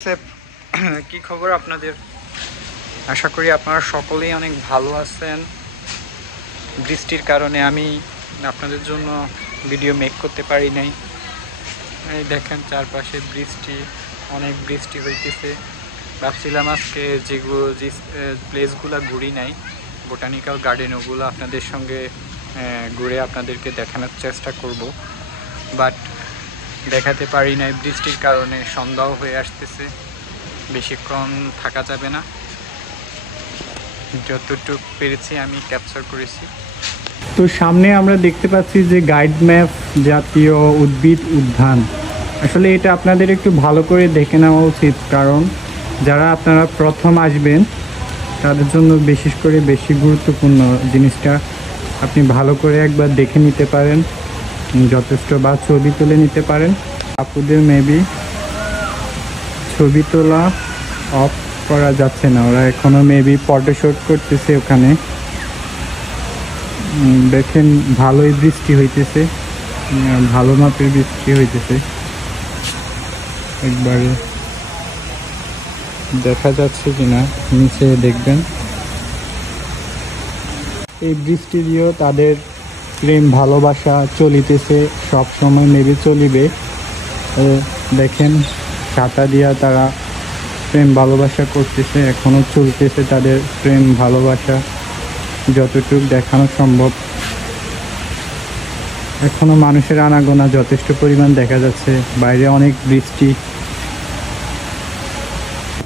কি খবর আপনাদের? আশা করি আপনারা সকলেই অনেক ভালো আছেন। বৃষ্টির কারণে আমি আপনাদের জন্য ভিডিও মেক করতে পারি নাই। এই দেখেন চারপাশে বৃষ্টি, অনেক বৃষ্টি হইতেছে। ভাবছিলাম আজকে যে প্লেসগুলো ঘুরি নাই, বোটানিক্যাল গার্ডেন, ওগুলো আপনাদের সঙ্গে ঘুরে আপনাদেরকে দেখানোর চেষ্টা করব, বাট দেখাতে পারি নাই বৃষ্টির কারণে। সন্ধ্যাও হয়ে আসতেছে, বেশিক্ষণ থাকা যাবে না। যতটুকু পেরেছি আমি ক্যাপচার করেছি। তো সামনে আমরা দেখতে পাচ্ছি যে গাইড ম্যাপ জাতীয় উদ্ভিদ উদ্যান। আসলে এটা আপনাদের একটু ভালো করে দেখে নেওয়া উচিত, কারণ যারা আপনারা প্রথম আসবেন তাদের জন্য বিশেষ করে বেশি গুরুত্বপূর্ণ জিনিসটা। আপনি ভালো করে একবার দেখে নিতে পারেন যথেষ্ট, বা ছবি তুলে নিতে পারেন। আপুদের মেবি ছবি তোলা অফ করা যাচ্ছে না, ওরা এখনো মেবি ফটোশুট করতেছে ওখানে। দেখেন ভালোই বৃষ্টি হইতেছে, ভালো মাপের বৃষ্টি হইতেছে। একবারে দেখা যাচ্ছে কিনা নিচে দেখবেন। এই বৃষ্টি দিয়েও তাদের প্রেম ভালোবাসা চলিতেছে, সব সময় মেবি চলিবে। দেখেন ছাতা দিয়া তারা প্রেম ভালোবাসা করতেছে, এখনো চলতেছে তাদের প্রেম ভালোবাসা যতটুকু দেখানো সম্ভব। এখনো মানুষের আনাগোনা যথেষ্ট পরিমাণ দেখা যাচ্ছে। বাইরে অনেক বৃষ্টি,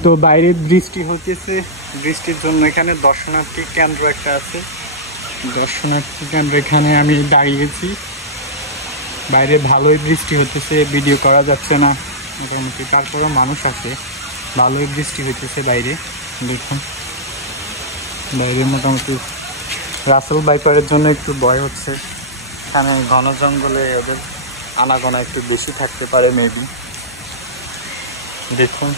তো বাইরে বৃষ্টি হতেছে। বৃষ্টির জন্য এখানে দর্শনার্থী কেন্দ্র একটা আছে, দর্শনার্থী কেন্দ্র এখানে আমি দাঁড়িয়েছি। বাইরে ভালোই বৃষ্টি হতেছে, ভিডিও করা যাচ্ছে না মোটামুটি, তারপরেও মানুষ আছে। ভালোই বৃষ্টি হইতেছে বাইরে। দেখুন বাইরে মোটামুটি রাসেল বাইকারের জন্য একটু ভয় হচ্ছে। এখানে ঘন জঙ্গলে ওদের আনাগোনা একটু বেশি থাকতে পারে মেবি। দেখুন